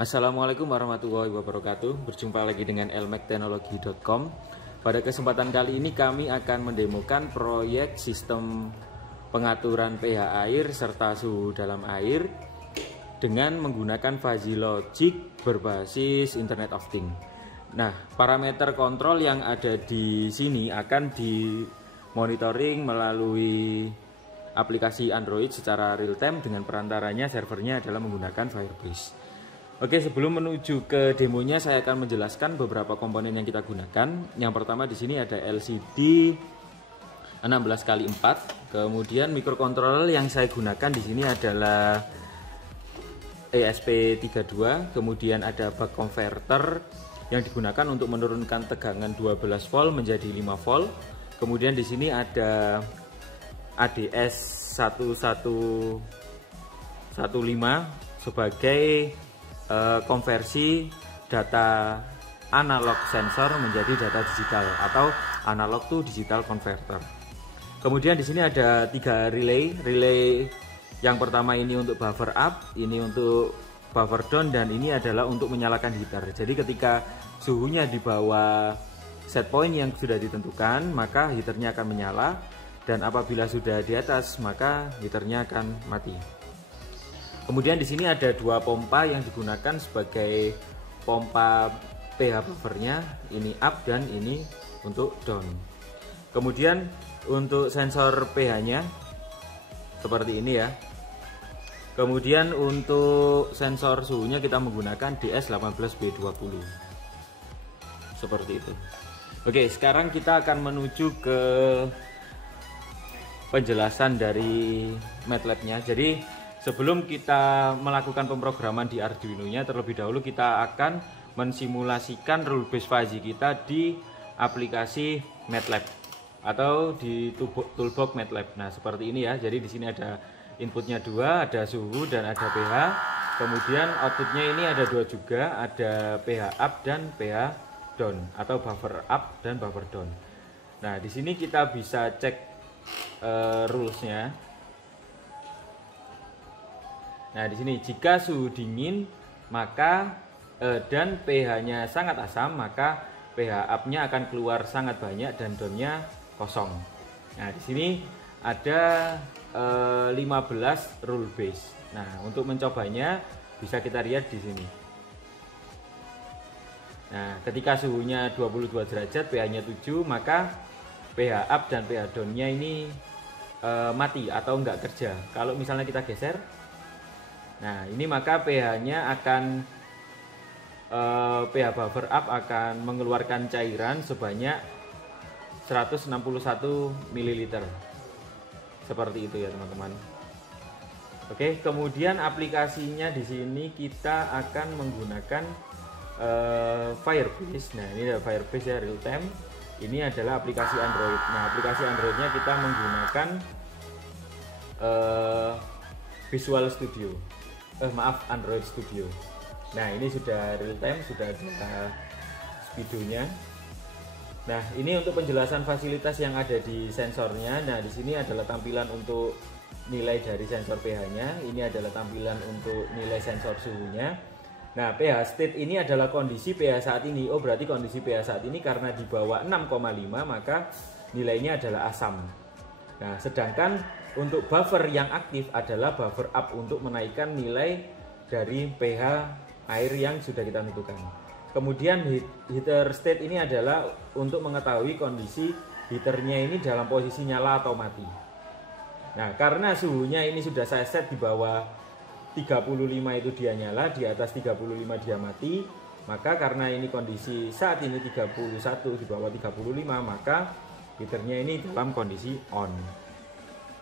Assalamualaikum warahmatullahi wabarakatuh. Berjumpa lagi dengan elmekteknologi.com. Pada kesempatan kali ini kami akan mendemokan proyek sistem pengaturan pH air serta suhu dalam air dengan menggunakan fuzzy logic berbasis Internet of Things. Nah, parameter kontrol yang ada di sini akan dimonitoring melalui aplikasi Android secara real time dengan perantaranya servernya adalah menggunakan Firebase. Oke, sebelum menuju ke demonya saya akan menjelaskan beberapa komponen yang kita gunakan. Yang pertama di sini ada LCD 16x4. Kemudian microcontroller yang saya gunakan di sini adalah ESP32. Kemudian ada buck converter yang digunakan untuk menurunkan tegangan 12 volt menjadi 5 volt. Kemudian di sini ada ADS 1115 sebagai konversi data analog sensor menjadi data digital atau analog to digital converter. Kemudian di sini ada 3 relay yang pertama ini untuk buffer up, ini untuk buffer down, dan ini adalah untuk menyalakan heater. Jadi ketika suhunya di bawah set point yang sudah ditentukan, maka heaternya akan menyala, dan apabila sudah di atas maka heaternya akan mati. Kemudian di sini ada 2 pompa yang digunakan sebagai pompa pH buffernya, ini up dan ini untuk down. Kemudian untuk sensor pH-nya seperti ini ya. Kemudian untuk sensor suhunya kita menggunakan DS18B20 seperti itu. Oke, sekarang kita akan menuju ke penjelasan dari MATLAB-nya. Jadi sebelum kita melakukan pemrograman di Arduino-nya, terlebih dahulu kita akan mensimulasikan rule base fuzzy kita di aplikasi MATLAB atau di toolbox MATLAB. Nah, seperti ini ya. Jadi di sini ada inputnya 2, ada suhu dan ada pH. Kemudian outputnya ini ada 2 juga, ada pH up dan pH down atau buffer up dan buffer down. Nah, di sini kita bisa cek rules-nya. Nah, di sini jika suhu dingin maka dan pH-nya sangat asam, maka pH up-nya akan keluar sangat banyak dan down-nya kosong. Nah, di sini ada 15 rule base. Nah, untuk mencobanya bisa kita lihat di sini. Nah, ketika suhunya 22 derajat, pH-nya 7, maka pH up dan pH down-nya ini mati atau enggak kerja. Kalau misalnya kita geser, nah ini maka pH-nya akan pH buffer up akan mengeluarkan cairan sebanyak 161 ml. Seperti itu ya teman-teman. Oke, kemudian aplikasinya di sini kita akan menggunakan Firebase. Nah, ini ada Firebase ya, real time. Ini adalah aplikasi Android. Nah, aplikasi Androidnya kita menggunakan Visual Studio. Android Studio. Nah, ini sudah real time, sudah ada speedonya. Nah, ini untuk penjelasan fasilitas yang ada di sensornya. Nah, di sini adalah tampilan untuk nilai dari sensor pH-nya. Ini adalah tampilan untuk nilai sensor suhunya. Nah, pH state ini adalah kondisi pH saat ini. Oh, berarti kondisi pH saat ini karena di bawah 6,5 maka nilainya adalah asam. Nah, sedangkan untuk buffer yang aktif adalah buffer up untuk menaikkan nilai dari pH air yang sudah kita tentukan. Kemudian heater state ini adalah untuk mengetahui kondisi heaternya ini dalam posisi nyala atau mati. Nah, karena suhunya ini sudah saya set di bawah 35 itu dia nyala, di atas 35 dia mati, maka karena ini kondisi saat ini 31 di bawah 35, maka heaternya ini dalam kondisi on.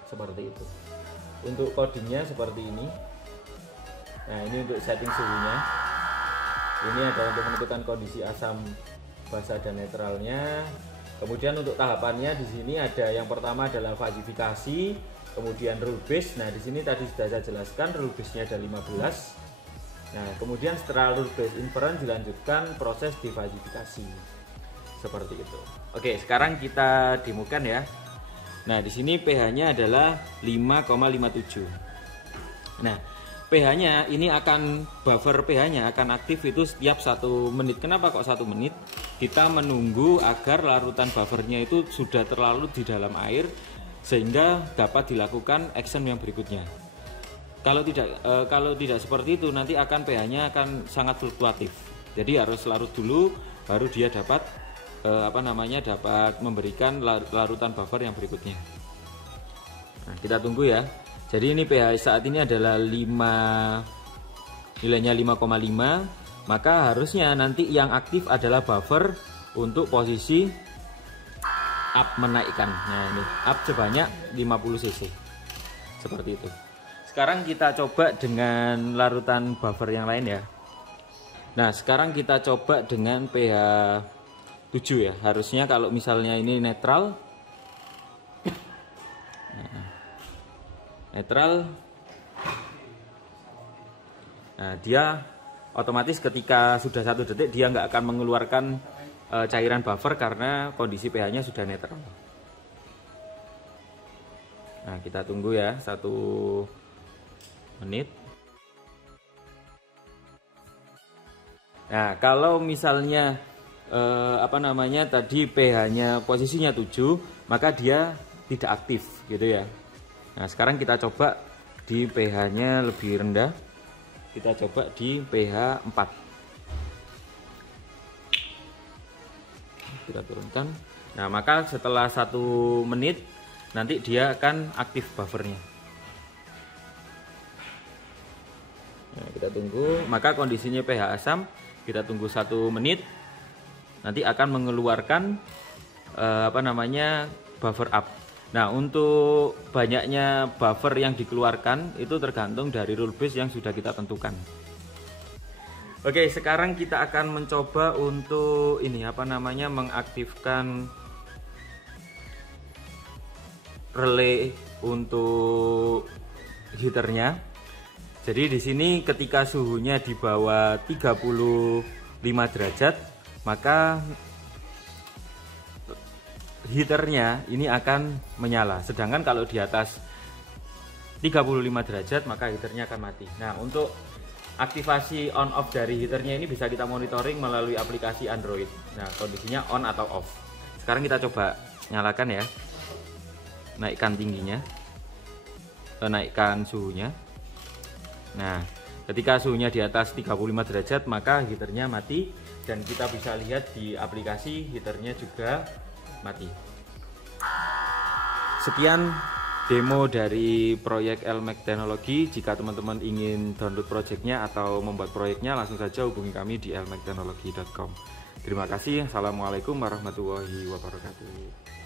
Seperti itu. Untuk codingnya seperti ini. Nah, ini untuk setting suhunya. Ini ada untuk menentukan kondisi asam, basa dan netralnya. Kemudian untuk tahapannya di sini ada yang pertama adalah fazifikasi, kemudian rule base. Nah, di sini tadi sudah saya jelaskan rule base-nya ada 15. Nah, kemudian setelah rule base inference dilanjutkan proses defazifikasi. Seperti itu. Oke, sekarang kita demokan ya. Nah, di sini pH-nya adalah 5,57. Nah, pH-nya ini akan buffer pH-nya akan aktif itu setiap 1 menit. Kenapa kok 1 menit? Kita menunggu agar larutan buffernya itu sudah terlalu di dalam air sehingga dapat dilakukan action yang berikutnya. Kalau tidak seperti itu nanti akan pH-nya akan sangat fluktuatif. Jadi harus larut dulu baru dia dapat dapat memberikan larutan buffer yang berikutnya. Nah, kita tunggu ya. Jadi ini pH saat ini adalah 5, nilainya 5,5, maka harusnya nanti yang aktif adalah buffer untuk posisi up menaikkan. Nah ini up sebanyak 50 cc seperti itu. Sekarang kita coba dengan larutan buffer yang lain ya. Nah sekarang kita coba dengan pH 7 ya. Harusnya kalau misalnya ini netral, nah dia otomatis ketika sudah 1 detik dia nggak akan mengeluarkan cairan buffer karena kondisi pH nya sudah netral. Nah kita tunggu ya 1 menit. Nah kalau misalnya tadi pH nya posisinya 7, maka dia tidak aktif gitu ya. Nah sekarang kita coba di pH nya lebih rendah, kita coba di pH 4, kita turunkan. Nah maka setelah 1 menit nanti dia akan aktif buffernya. Nah, kita tunggu, maka kondisinya pH asam, kita tunggu 1 menit, nanti akan mengeluarkan buffer up. Nah untuk banyaknya buffer yang dikeluarkan itu tergantung dari rule base yang sudah kita tentukan. Oke, sekarang kita akan mencoba untuk mengaktifkan relay untuk heaternya. Jadi di sini ketika suhunya di bawah 35 derajat, maka heaternya ini akan menyala. Sedangkan kalau di atas 35 derajat maka heaternya akan mati. Nah untuk aktivasi on off dari heaternya ini bisa kita monitoring melalui aplikasi Android. Nah kondisinya on atau off. Sekarang kita coba nyalakan ya. Naikkan tingginya, naikkan suhunya. Nah ketika suhunya di atas 35 derajat maka heaternya mati, dan kita bisa lihat di aplikasi heaternya juga mati. Sekian demo dari proyek LMAX Teknologi. Jika teman-teman ingin download proyeknya atau membuat proyeknya, langsung saja hubungi kami di lmaxteknologi.com. Terima kasih. Assalamualaikum warahmatullahi wabarakatuh.